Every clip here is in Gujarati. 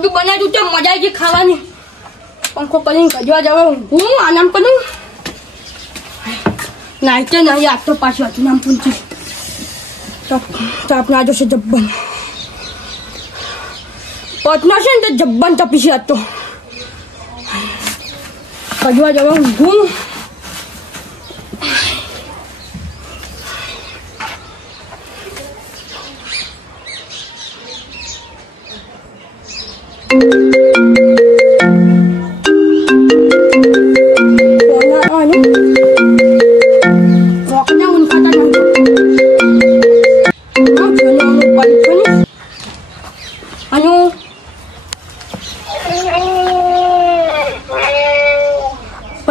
બધું બનાવ્યું તો મજા આવી ખાવાની. પંખો કરીને કજવા જવા હું આરામ કરું. નાઈટ નહીં આજ તો પાછું હતું નામ પૂંચી તો આપણે આ જોશે જબ્બન પટના છે ને તો જબ્બન તપી છે આજ તો કજવા જવા હું.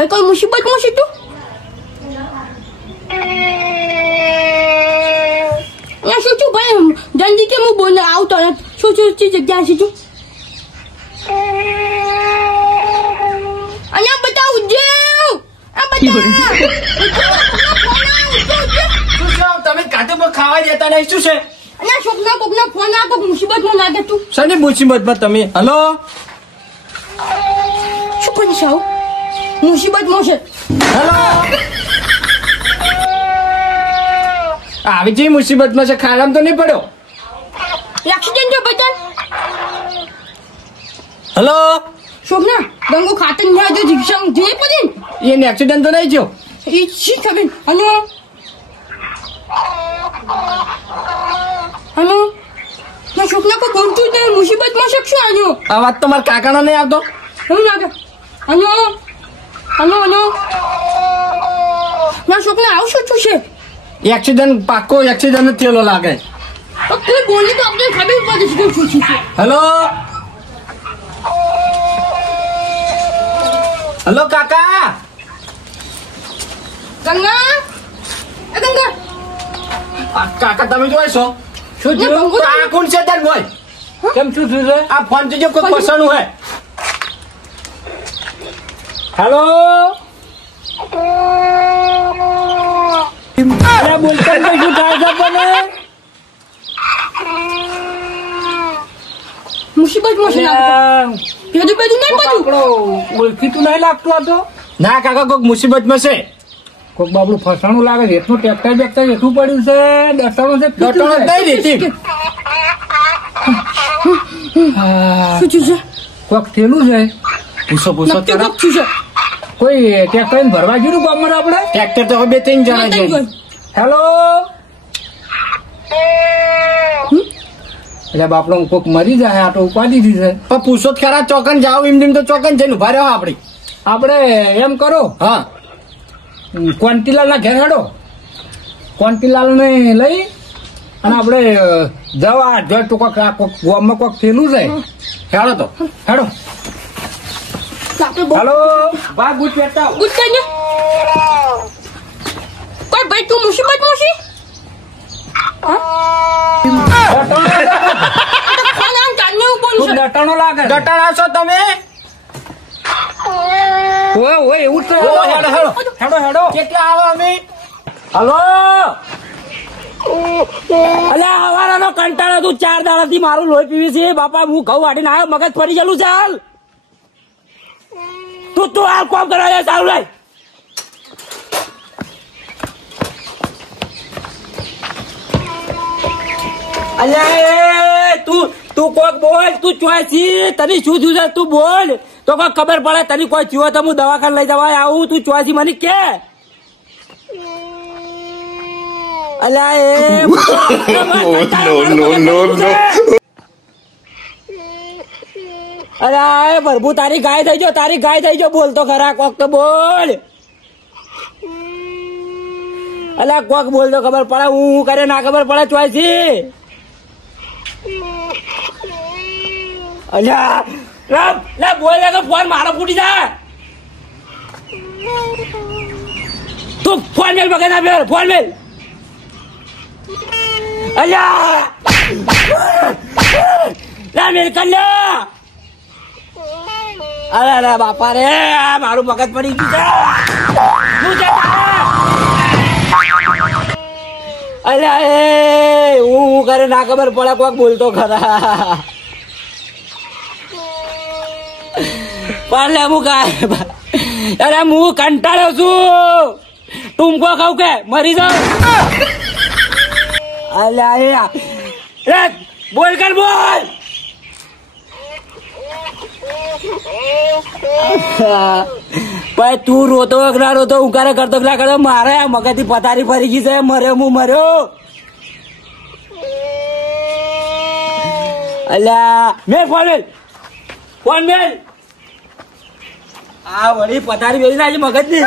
કોઈ મુસીબત માં છે તું શું છું ભાઈ જલ્દી કે હું બોલે આવતો શું શું જગ્યા છે તું અહીંયા બતાવું જે તમે કાટુમાં ખાવા દેતા નહીં શું છે? અહીંયા છોકરા કોકનો ફોન આ કોક મુસીબત માં લાગે તું શની મુસીબતમાં તમે? હલો શું કોણ છે મુસીબત માં છે? હેલો આવી જઈ મુસીબતમાં છે ખાડામાં તો નહીં પડ્યો? એક્સિડન્ટ છે બચન. હેલો છોકરા ગંગો ખાતર ના જો રિક્ષા જે પડી એને એક્સિડન્ટ તો નહીં થયો? એ શી ખબર. હલો હલો ના છોકરા કોઈ ગમતું જ નહીં મુસીબત માં શકશો આજો આ વાત તમારા કાકાનો નહીં આવતો? શું લાગે? હલો હલો હલો ના છોકરા આવું શું છે? એક્સિડન્ટ પાક્કો એક્સિડન્ટ થયેલો લાગે. કોઈ બોલી તો આપણે ખબર પડે છે શું છે. હેલો હેલો કાકા ગંગા એ ગંગા કાકા તમે જોઈ છો શું થયું? આ કોણ છે તાર બોય? કેમ શું થયું? આ ફોન જોજો કોઈ પસંદ હે. હેલો બોલતા શું થાય છે? પણ મુસીબત માં છે પેલું પેલું નહીં બધું ઓળખીતું નહીં લાગતું આ તો. ના કાકા કોઈક મુસીબત માં છે. કોઈક બાબડું ફસાણું લાગે છે. એટલું ટેક્ટર બેક્ટર એટલું પડ્યું છે દટાણું છે દટાણું નહીં દેતી. શું છે? કોઈક થયેલું છે. પૂછો પૂછો કોઈ ટ્રેક્ટર ભરવા ગયું ગામમાં આપણે? ટ્રેક્ટર તો બે ત્રણ જણા છે. હેલો એટલે બાપડો કોક મરી જાય આ તો ઉપાડી દીધી છે. પણ પૂછો ખરા ચોકન જાવ એમ તો ચોકન જઈને ઉભા રહ્યો. આપણે એમ કરો હા કોંટીલાલ ના ઘેર હેડો. કોંટીલાલ ને લઈ અને આપણે જવા જો તો કોક ગામમાં કોક થયેલું છે. હેડો તો હેડો. હેલો બા ગુડ બેટા ગુડ કને કોઈ ભાઈ તું મુસીબત માં છે? દટાણો લાગે. દટાણા છો તમે? ઓય ઓય એવું તો હેડો હેડો હેડો હેડો. કેટલા આવો અમે? હલો અલ્યા હવારાનો કંટાળો તું 4 દાડાથી મારું લોહી પીવી છે બાપા. હું ઘઉં વાટીને આવ્યો મગજ ફરી ગયેલું. ચાલ તું હાલ કોમ કરવા જાય. ચાલુ રહે. અલ્યા તું કોક બોલ. તું ચોઈસી તને શું થયું છે તું બોલ તો કોઈ ખબર પડે. તને કોઈ થયું તો હું દવાખાને લઈ જવા આવું. તું ચોઈસી મને કે અલ્યા અરે પ્રભુ તારી ગાય થઈ જો. તારી ગાય થઈ જો. બોલ તો ખરા કોક તો બોલ. અલ્યા કોક બોલ તો ખબર પડે. હું કરે ના ખબર પડે ચોઈસી. અલ્યા બોલ તો ફોન મારો ફૂટી જાય. તું ફોન મેલ બગે ના ફેર ફોન મેલ. અલ્યા મેલ કર લે. અરે અરે બાપા રે મારું મગજ પડી ગયું છે. અલ્યા એ હું કરે ના ખબર પડે કોક બોલતો ખરા. પાલે હું કાય અરે હું કંટાળ્યો છું ટૂંકો ખાવ કે મરી જાઉં અલ્યા બોલ કર બોલ ભાઈ તું રોતો ના રોતો ઉકારે કરતો ના કરતો મારે મગજથી પથારી ફરી ગઈ છે મર્યો હું મર્યો અલ્યા મેલ ફોન મેલ આ વળી પથારી બેસી નાખી મગજ ની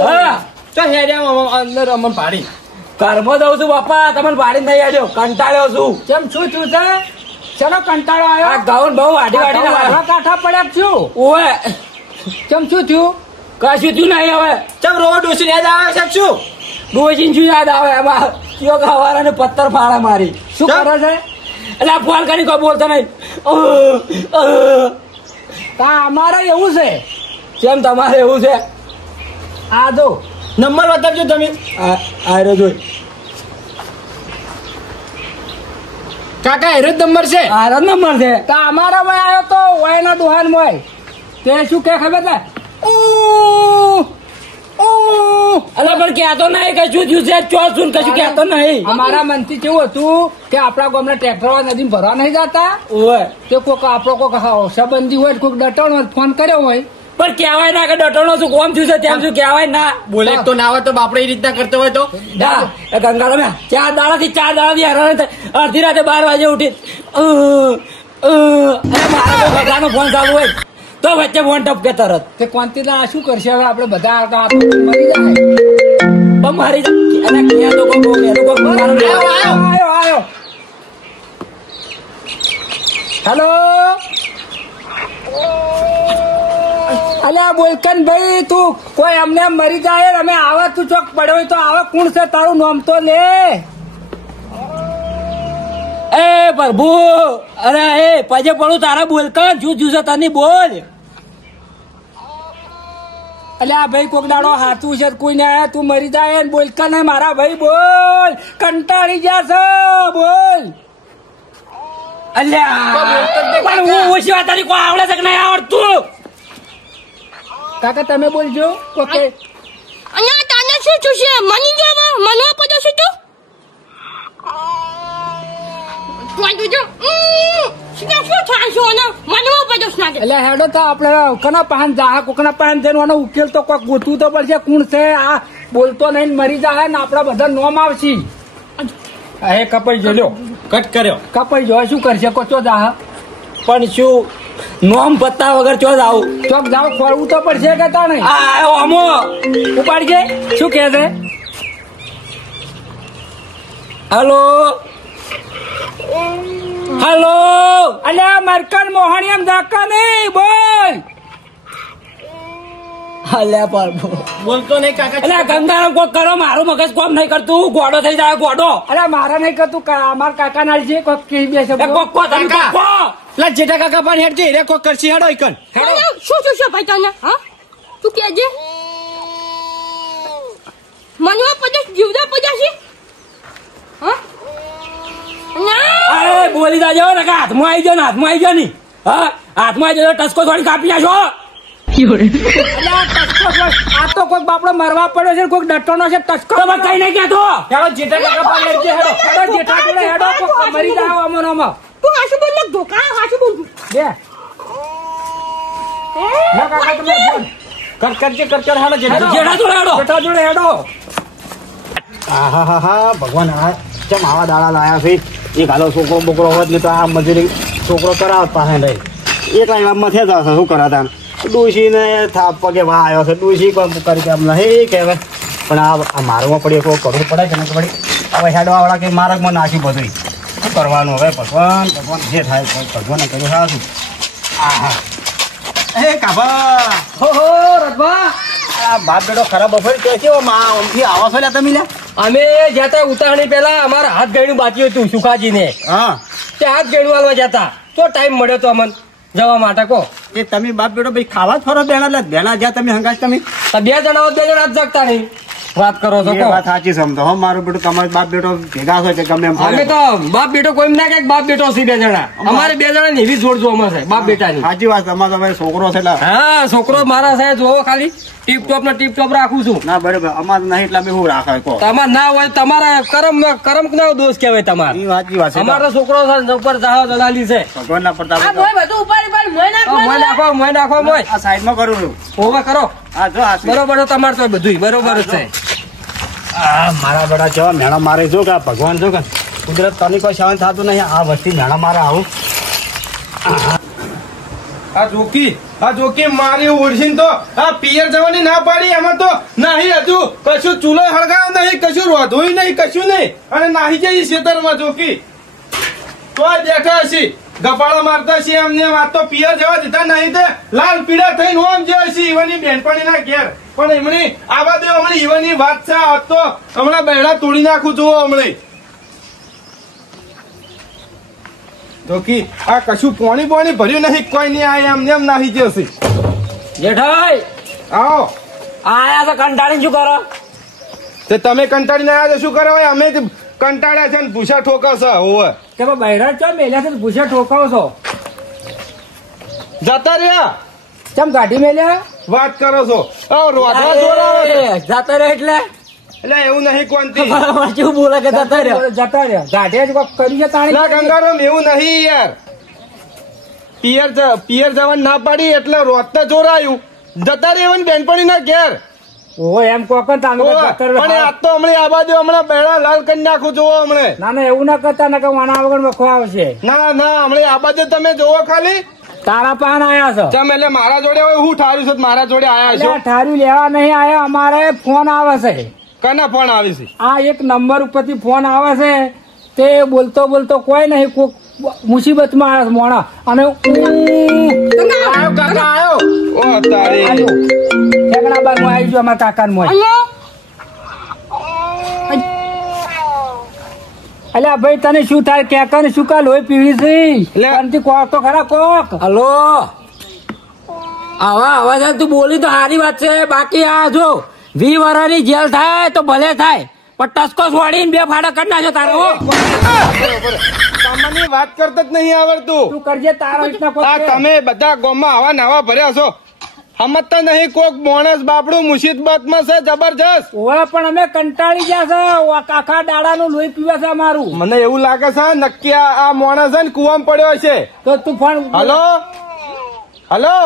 હા તો હેડ્યા અંદર અમન પાડી ઘરમાં જઉં છું બાપા તમને પાડી નહીં આવ્યો કંટાળ્યો છું કેમ શું થયું છે ચલો કંટાળો આ આવ્યો ગાઉન બહુ વાઢી વાઢી વાઢવા કાંઠા પડ્યા છું ઓએ કેમ શું થયું કશું થયું નહીં હવે ચમ રોડ ડોસી યાદ આવે છે શું ડોસીને શું યાદ આવે એમાં કયો ખાવાના ને પથ્થર ફાળા મારી શું કરે છે એટલે આ ફોન કરી કોઈ બોલતો નહીં અમારે એવું છે કેમ તમારે એવું છે આ દો નંબર બતાવજો તમે આ રહ્યો જોઈ કાકા હેરો જ નંબર છે આ રહ્યો નંબર છે તો અમારા માં આવ્યો તો વાયના દુહાન મોય તે શું કે ખબર છે અલા પણ કહેતો નહીં કશું થયું છે ચો શું કશું કહેતો નહીં અમારા મનથી કેવું હતું કે આપણા ગામના ટ્રેક્ટર નદી ભરવા નહીં જતા ઓય તે કોઈક આપણો કોઈક સંબંધી હોય કોઈક ડટણ હોય ફોન કર્યો હોય પણ કહેવાય ના કે ડટોનો શું કોમ થયું છે તેમ શું કહેવાય ના બોલે તો ના હોય તો બાપડે એ રીતના કરતો હોય તો ગંગા તમે 4 દાડાથી હેરાન અડધી રાતે 12 વાગે ઉઠી મારા ભગવાનનો ફોન ચાલુ હોય તો વચ્ચે ફોન ટપકે તરત તે કોંતીલા શું કરશે હવે આપણે બધા આવતા મરી જાય પણ મારી અને ક્યાં તો આવ્યો હેલો અલ્યા બોલકન ભાઈ તું કોઈ અમને મરી જાય અમે આવા તું ચોક પડ્યો હોય તો આવા કોણ છે તારું નામ તો લે એ પ્રભુ અરે એ પજે પડું તારા બોલતા જુ જુસે તને બોલ અલ્યા ભાઈ કોક દાડો હાથું છે કોઈ ને તું મરી જાય ને બોલકન મારા ભાઈ બોલ કંટાળી જશે બોલ અલ્યા પણ હું ઓછી વાત તારી કોઈ આવડે છે કે નહીં આવડતું કાકા તમે બોલજો ઓકે અને તને શું થશે મની જવા મનવા પડે છે તું જો શું થાય છે ને મનવા પડે છે ના એટલે હેડો તો આપણે કના પાન જા કોકના પાન જવાનો ઉકેલ તો કોક ગોતું તો પડશે કોણ છે આ બોલતો નહીં મરી જાય ને આપડા બધા નોમ આવશે હે કપાઈ ગયો કટ કર્યો કપાઈ ગયો શું કરશે કોચો જા પણ શું નોમ પત્તા વગર ચો જાવ ચોક જાવ ખોરવું તો પડશે કે તા નહીં આ અમો ઉપાડજે શું કહે છે હેલો હેલો અલ્યા મરકન મોહણીયમ જાકા નહીં બોલ અલ્યા પ્રભુ બોલતો નહીં કાકા અલ્યા ગંગારામ કોક કરો મારું મગજ કોમ નહીં કરતું ગોડો થઈ જાય ગોડો અલ્યા મારા નહીં કરતું અમાર કાકા ના છે કોક કે બે છે કોક કો તમે કાકા. કો લા જેઠા કાકા પણ હેડ છે રે કોક કરશી હેડો ઈકન શું થશે ભાઈ તને હા તું કેજે મનવા પડે જીવદા પડે છે હા ના અરે બોલી જાજો ને કે હાથમાં આવી જાઓ ને હાથમાં આવી જાઓ ની હા હાથમાં આવી જાઓ ટસકો થોડી કાપી નાખો અલ્યા ટચકો આ તો કોઈક બાપડો મરવા પડ્યો છે કોઈક ડટોનો છે ટચકો તમે કઈ નહીં કહેતો હેડો જેઠા કાકા પણ હેડ છે હેડો હેડો જેઠા જોડે હેડો કોક મરી જાય અમો નોમો તું હાસુ બોલ ને ધોકા હાસુ બોલ બે લો કાકા તમે બોલ કટ કરજે કટ કર હેડો જેઠા જેઠા જોડે હેડો જેઠા જોડે હેડો હા ભગવાન આ કેમ આવા દાડા લાયા છે એક હાલો છોકરો બોકરો હોત ને તો આ મજૂરી છોકરો કરાવત પાસે રહી એકલા એવામાં થયા જશે શું કરાતા ડોશીને થાપ પગે વાહ આવ્યો છે ડોશી કોઈ કરી કે નહીં કહેવાય પણ આ મારમાં પડી કોઈ કરવું પડે કે નહીં પડી હવે હેડવાવાળા કે માર્ગમાં નાખ્યું બધું શું કરવાનું હવે ભગવાન ભગવાન જે થાય ભગવાને કર્યું હા શું હા હા એ કાભા હો રજવા આ બાપ બેટો ખરાબ બફર કે છે આમથી આવો છો લે તમે લે અમે જતા ઉતારણી પેલા અમારા હાથ ગયણું બાકી હતું સુખાજીને હા તે હાથ ગયણું વાળવા જતા તો ટાઈમ મળ્યો તો અમને જવા માટે કહો એ તમે બાપ બેટો ભાઈ ખાવા જ ફરો બેણા લે બેણા જ્યાં તમે હંગાજ તમે તો 2 જણા 2 જણા જ જગતા નહીં વાત કરો છો એ કહો. વાત સાચી સમજો હો મારું બેટું તમારો બાપ બેટો ભેગા હોય કે ગમે એમ ફરે. અમે તો બાપ બેટો કોઈ ના કે બાપ બેટો છે 2 જણા. અમારે 2 જણા ની એવી જોડ જોવા છે બાપ બેટાની. સાચી વાત તમારો તમારો છોકરો છે એટલે હા છોકરો મારા સાહેબ જોવો ખાલી ટીપ ટોપ રાખું છું. ના બરોબર અમારે નહીં એટલે અમે શું રાખે કહો તમાર ના હોય તમારા કરમ નો દોષ કહેવાય તમારે. એ સાચી વાત છે અમારો છોકરો છે ઉપર જાહો દલાલી છે. ભગવાન ના આ પડતા મોય બધું ઉપાડી મોય મોય નાખો મોય. આ સાઈડ માં કરું છું ઓવા કરો હા જો આ બરોબર છે તમારે તો બધું બરોબર જ છે. મારા બડા કેવા મેણા મારે જો કે આ ભગવાન જો કે કુદરત તની કોઈ સહન થતું નહીં આ વસ્તી મેણા મારે આવું આ જોકી મારી ઓળખીને તો આ પિયર જવાની ના પાડી એમાં તો નહીં હજુ કશું ચૂલો હળગાવ નહીં કશું રોધું નહીં કશું નહીં અને નાહી જઈ ખેતરમાં જોકી તો બેઠા હશી ગપાળા મારતા છે એમને વાત તો પિયર જવા દીધા નહીં તે લાલ પીળા થઈને ઓમ જે હશે ઈવાની બેનપણી ના ઘેર પણ એમની આવા દે હમણાં ઈવાની વાત છે આ તો હમણાં બહેડા તોડી નાખું જુઓ હમણાં જોકી આ કશું પોણી ભર્યું નહીં કોઈ નહીં આ એમને એમ નાહી જશે જેઠાઈ આવો આયા તો કંટાળી શું કરો? તે તમે કંટાળીને આવ્યા તો શું કરો અમે જ કંટાળ્યા છે ને ભૂસા ઠોકાશે હોવે કે બૈરા ચો મેલ્યા છે ભૂસે ઠોકાવો છો જતા રહ્યા ચમ ગાડી મેલ્યા વાત કરો છો રોધવા જોડાવે છે. જતા રહે એટલે એટલે એવું નહીં કોનથી શું બોલે કે જતા રહ્યો? જતા રહ્યા ગાડી જ કોક કરી છે ના તાણી ગંગારામ એવું નહીં યાર પિયર જવાનું ના પાડી એટલે રોધતા જોરાયું જતા રહેવાની બેનપણી ના ઘેર ઓ એમ કોક તાનું હોવે. પણ આ તો હમણાં આવા દો હમણાં બેડા લાલ કરી નાખું જોવો હમણાં ના ના એવું ના કરતા ના કે વાના વગર વખો આવશે ના હમણાં આવા દો તમે જોવો ખાલી તારા પાન આયા છો ચમ એટલે મારા જોડે હોય હું ઠાર્યું છું મારા જોડે આયા છો એટલે ઠાર્યું લેવા નહીં આયા અમારે ફોન આવે છે કના ફોન આવી છે આ એક નંબર ઉપરથી ફોન આવે છે તે બોલતો કોઈ નહીં કોક મુસીબતમાં આવે છે મોણા અને આયો કાકા આયો ઓ તારી ઠેકડા બાર આવી ગયો અમારા કાકા મોય અલ્યો અલ્યા ભાઈ તને શું થાય કેકા ને શું કા લોહી પીવી છે લે. શાંતિ કોક તો ખરા કોક હલો આવા છે તું બોલી તો સારી વાત છે બાકી આ જો 20 વર્ષની જેલ થાય તો ભલે થાય પણ ટસકો છોડીને 2 ફાડા કરી નાખો તારે હો. તમને વાત કરતા જ નહીં આવડતું તું કરજે તારા રીતના કોક આ કે. તમે બધા ગામમાં આવા નવા ભર્યા છો સમજતા નહીં કોક માણસ બાપડું મુસીબતમાં છે જબરજસ્ત ઓવે પણ અમે કંટાળી ગયા છે આખા દાડાનું લોહી પીવે છે અમારું મને એવું લાગે છે નક્કી આ માણસ છે ને કુવામાં પડ્યો છે તો તું ફોન હલો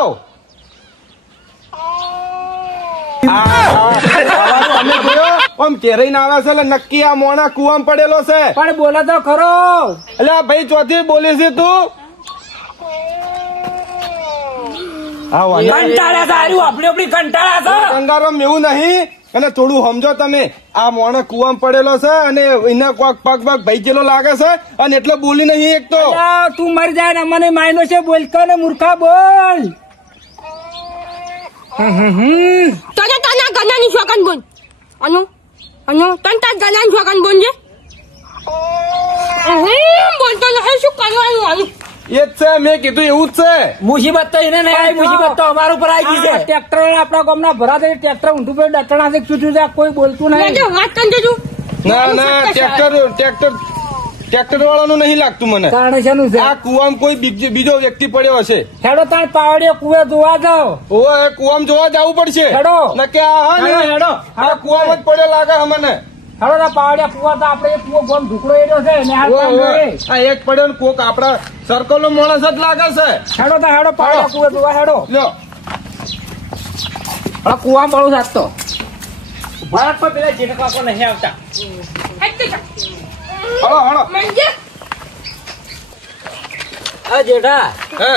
અમે જોયો આમ કેરીને આવે છે એટલે નક્કી આ મોણા કુવામાં પડેલો છે પણ બોલે તો ખરો એટલે આ ભાઈ ચોથી બોલી છે તું કંટાળ્યા તારું આપણી કંટાળ્યા છે ગંગારામ એવું નહીં અને થોડું સમજો તમે આ મોણે કુવામાં પડેલો છે અને એને કોક પગ ભાઈ જેલો લાગે છે અને એટલે બોલી નહીં એક તો અલ્યા, તું મરી જાય ને મને માયનો છે બોલતો ને મૂર્ખા બોલ તને તાના ગનાની શોકન બોલ અનુ તન તાર ગનાની શોકન બોલ છે બોલતો નહીં શું કરવાનું અનુ એ જ છે મેં કીધું એવું જ છે મુસીબત તો એને નહીં આવી મુસીબત તો અમારા ઉપર આવી ગઈ છે ટ્રેક્ટર આપણા ગામના ભરા છે ટ્રેક્ટર ઊંધું પડે ડટણા છે છૂટ્યું છે કોઈ બોલતું મેં નહીં જો વાત કરી તું ના ટ્રેક્ટર વાળાનું નહીં લાગતું મને કારણ શેનું છે આ કુવામાં કોઈ બીજો વ્યક્તિ પડ્યો હશે હેડો તાણ પાવડીએ કુવે જોવા જાઓ ઓવે એ કુવામાં જોવા જવું પડશે હેડો. નકે આ હા ને હેડો, હેડો. આ કુવામાં જ પડ્યો લાગે મને હેડો ના પાવડિયા કુવા તો આપણે કુવો ગોમ ઢુકડો એર્યો છે ને હાલ કામ ઓવે, કરે. આ એક પડ્યો ને કોક આપડા સર્કલ નો માણસ જ લાગે છે હેડો તા હેડો પાવડિયા કુવે જોવા હેડો લ્યો હવે કુવા પડું સાચતો ભારત પર પેલા જેઠા નહીં આવતા હળો મંજે આ જેઠા હે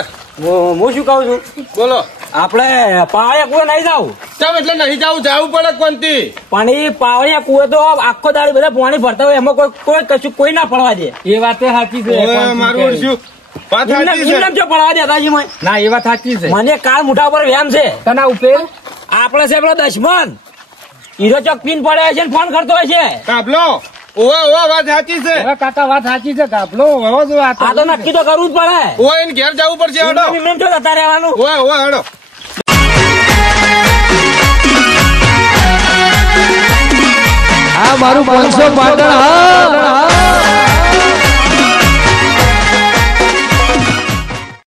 હું શું કહું છું બોલો આપણે પાવડિયા કુવે નહીં જાવ ચાલ એટલે નહીં જવું પડે કોનથી પણ એ પાવડિયા કુવે તો આખો દાડી બધા પાણી ભરતા હોય એમાં કોઈ ના પડવા દે એ વાત સાચી છે ઓવે, મારું શું વાત સાચી છે એમને જો પડવા દે દાદાજી મને ના એ વાત સાચી છે મને કાળ મુઠા ઉપર વ્યામ છે તના ઉપેર આપણે છે પેલો દશમન હીરો ચોક પીન પડે છે ને ફોન કરતો હોય છે કાપલો ઓવે વાત સાચી છે હવે કાકા વાત સાચી છે કાપલો હવે જો આ તો નક્કી તો કરવું જ પડે ઓવે એને ઘેર જવું પડશે હડો એમને જો જતા રહેવાનું ઓવે હડો મારું 500 પાટણ હા